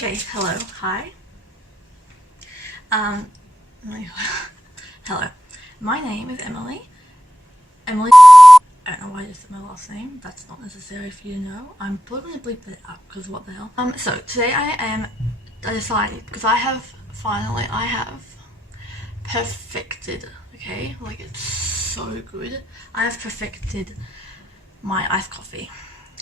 Okay, hello, hi. Hello. My name is Emily. Emily. I don't know why I just said my last name. That's not necessary for you to know. I'm probably gonna bleep that out because what the hell. So today I decided because I have perfected. Okay, like it's so good. I have perfected my iced coffee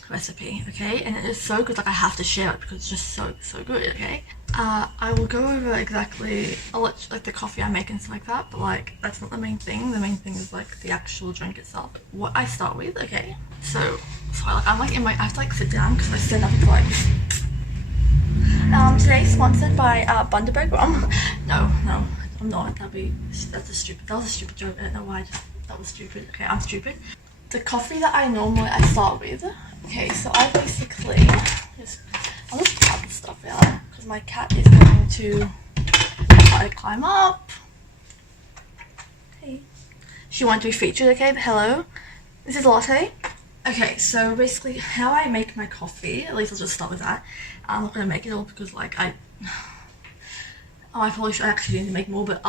recipe, okay, and it is so good, like I have to share it because it's just so good, okay. I will go over exactly like the coffee I make and stuff like that, but like that's not the main thing. The main thing is like the actual drink itself, what I start with, okay. So I'm like I have to like sit down because I stand up to like today's sponsored by Bundaberg rum. No, I'm not. That was a stupid joke. I don't know why that was stupid. Okay, I'm stupid. The coffee that I start with, okay, so I basically I'll just cut the stuff out because my cat is going to try to climb up. Hey, she wanted to be featured. Okay, hello, this is Latte. Okay, so basically how I make my coffee, at least I'll just start with that. I'm not gonna make it all because like I probably should actually need to make more, but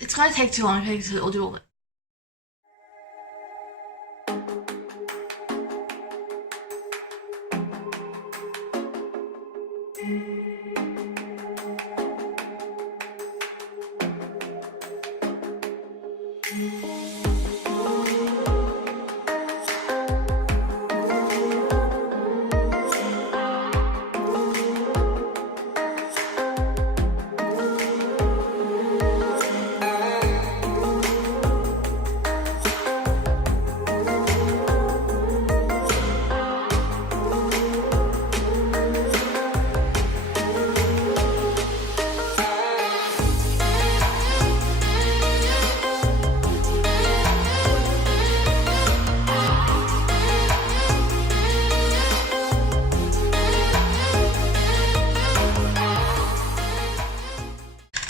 it's gonna take too long, okay, so I'll do all of it.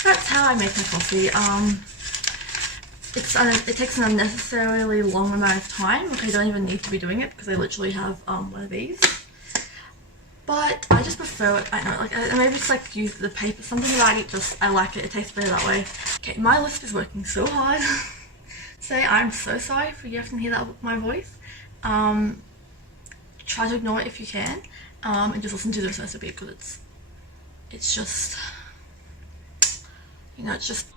That's how I make my coffee. It takes an unnecessarily long amount of time. Like I don't even need to be doing it because I literally have one of these. But I just prefer it. I know, like maybe it's like use the paper. Something about it I like it. It tastes better that way. Okay, my lisp is working so hard. Say I'm so sorry if you have to hear that my voice. Try to ignore it if you can, and just listen to this recipe because it's just. You know, it's just.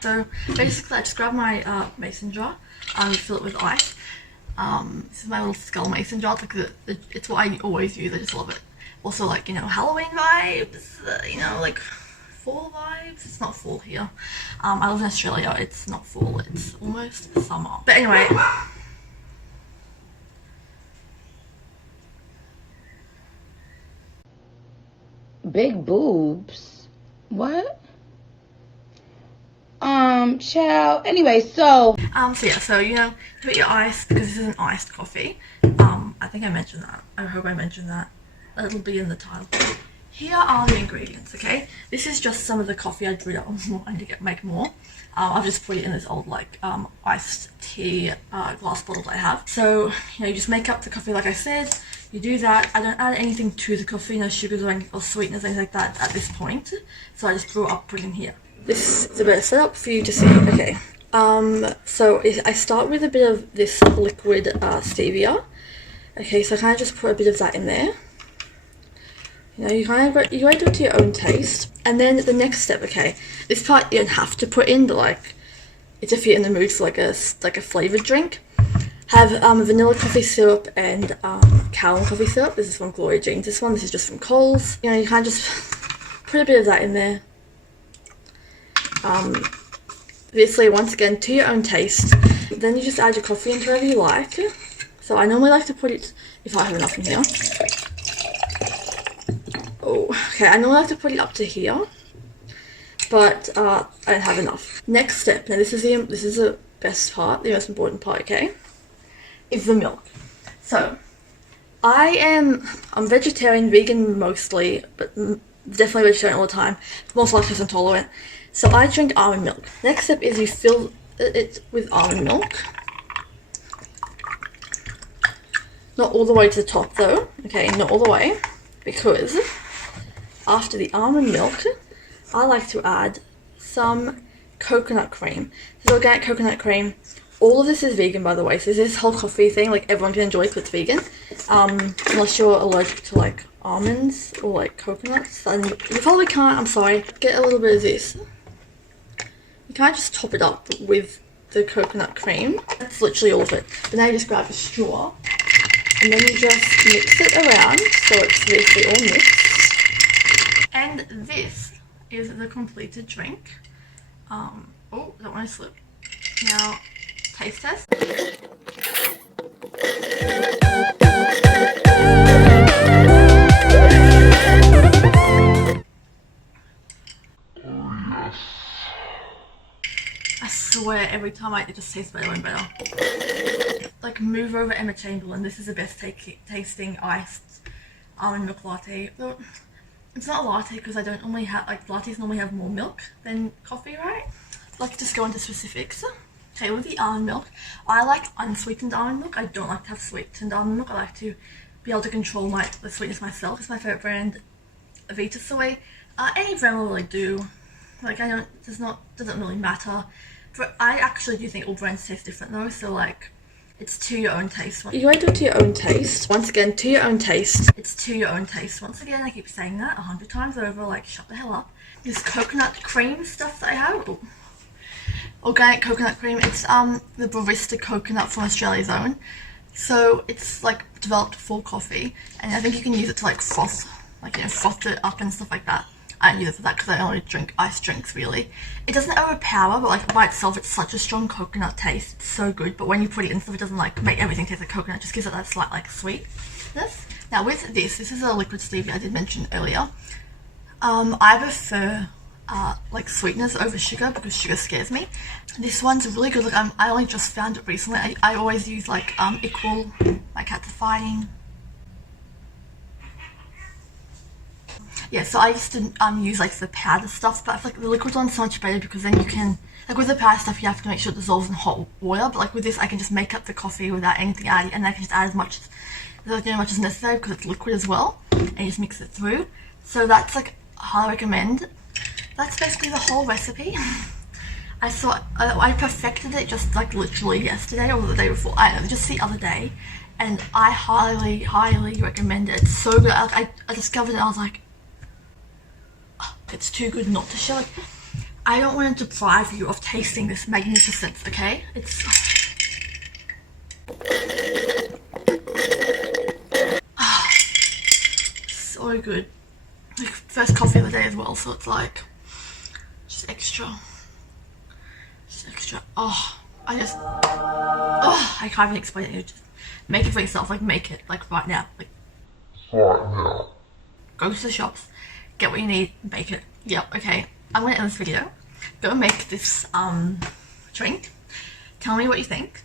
So basically I just grab my mason jar and fill it with ice. This is my little skull mason jar. It's like it's what I always use. I just love it. Also, like, you know, Halloween vibes, you know, like fall vibes. It's not fall here. I live in Australia. It's not fall, it's almost summer. But anyway. Big boobs? What? Child. Anyway, so yeah, so you know, put your ice because this is an iced coffee. I think I mentioned that. I hope I mentioned that. It'll be in the title. Here are the ingredients, okay? This is just some of the coffee I brewed up and to make more. I've just put it in this old like iced tea glass bottle that I have. So, you know, you just make up the coffee like I said. You do that. I don't add anything to the coffee, no sugars or sweeteners, anything like that at this point. So I just brew up, put it in here. This is a better setup for you to see. Okay. So I start with a bit of this liquid stevia. Okay, so I kind of just put a bit of that in there. You know, you gotta do it to your own taste. And then the next step, okay, this part you don't have to put in, but like, it's if you're in the mood for like a flavored drink. Have vanilla coffee syrup and caramel coffee syrup. This is from Gloria Jean's. This is just from Coles. You know, you kind of just put a bit of that in there. Obviously, once again, to your own taste. Then you just add your coffee into whatever you like. So I normally like to put it, if I have enough in here. Oh, okay, I normally like to put it up to here. But I don't have enough. Next step, now this is the best part, the most important part, okay? Is the milk. So, I'm vegetarian, vegan mostly, but definitely vegetarian all the time. More lactose intolerant. So I drink almond milk. Next step is you fill it with almond milk. Not all the way to the top though, okay, not all the way, because after the almond milk, I like to add some coconut cream. This is organic coconut cream. All of this is vegan, by the way, so this whole coffee thing, like, everyone can enjoy because it's vegan, unless you're allergic to, like, almonds or, like, coconuts, then you probably can't. I'm sorry. Get a little bit of this. You can't just top it up with the coconut cream. That's literally all of it. But now you just grab a straw, and then you just mix it around, so it's basically all mixed. And this is the completed drink. Oh, don't want to slip. Now, taste test. I swear every time it just tastes better and better. Like, move over Emma Chamberlain. This is the best tasting iced almond milk latte. Though it's not a latte because I don't normally have, like, lattes normally have more milk than coffee, right? Let's just go into specifics. Okay, with the almond milk, I like unsweetened almond milk. I don't like to have sweetened almond milk. I like to be able to control the sweetness myself. It's my favorite brand, Vita Soy. Any brand will really do. Like, doesn't really matter. But I actually do think all brands taste different though, so like, it's to your own taste. You gotta do it to your own taste. Once again, to your own taste. It's to your own taste. Once again, I keep saying that 100 times over, like, shut the hell up. This coconut cream stuff that I have. Ooh. Organic coconut cream. It's the barista coconut from Australia's own. So it's like developed for coffee, and I think you can use it to like froth, like, you know, froth it up and stuff like that. I don't use it for that because I only drink iced drinks, really. It doesn't overpower, but like by itself it's such a strong coconut taste. It's so good, but when you put it in stuff, it doesn't like make everything taste like coconut. It just gives it that slight like sweetness. Now with this is a liquid stevia I did mention earlier. I prefer like sweetness over sugar because sugar scares me. This one's really good. Like, I only just found it recently. I always use like Equal. My cats are fighting. Yeah, so I used to use like the powder stuff, but I feel like the liquid one's so much better because then you can, like, with the powder stuff you have to make sure it dissolves in hot water, but like with this I can just make up the coffee without anything added, and I can just add as much as necessary because it's liquid as well, and you just mix it through. So that's like, I highly recommend. That's basically the whole recipe. I thought I perfected it just like literally yesterday or the day before. I don't know, just the other day, and I highly recommend it. It's so good. I discovered it. I was like, it's too good not to share. Like, I don't want to deprive you of tasting this magnificence, okay? It's so good. Like, first coffee of the day as well, so it's like just extra. I can't even explain it. Just make it for yourself. Like, make it like right now. Like, go to the shops, get what you need, bake it. Yep, okay. I'm gonna end this video. Go make this drink. Tell me what you think.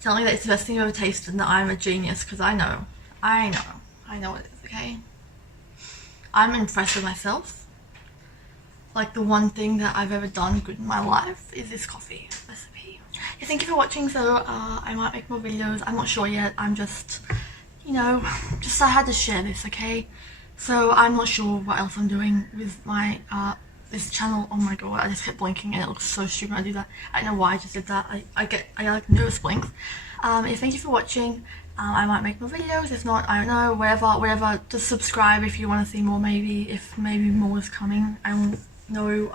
Tell me that it's the best thing you've ever tasted and that I'm a genius, because I know what it is, okay? I'm impressed with myself. Like, the one thing that I've ever done good in my life is this coffee recipe. Yeah, thank you for watching. So I might make more videos. I'm not sure yet. I'm just, you know, I had to share this, okay? So I'm not sure what else I'm doing with my this channel. Oh my god, I just kept blinking and it looks so stupid when I do that. I don't know why I just did that. I get like nervous blinks. Yeah, thank you for watching. I might make more videos. If not, I don't know, whatever. Just subscribe if you want to see more, maybe, if maybe more is coming. I don't know.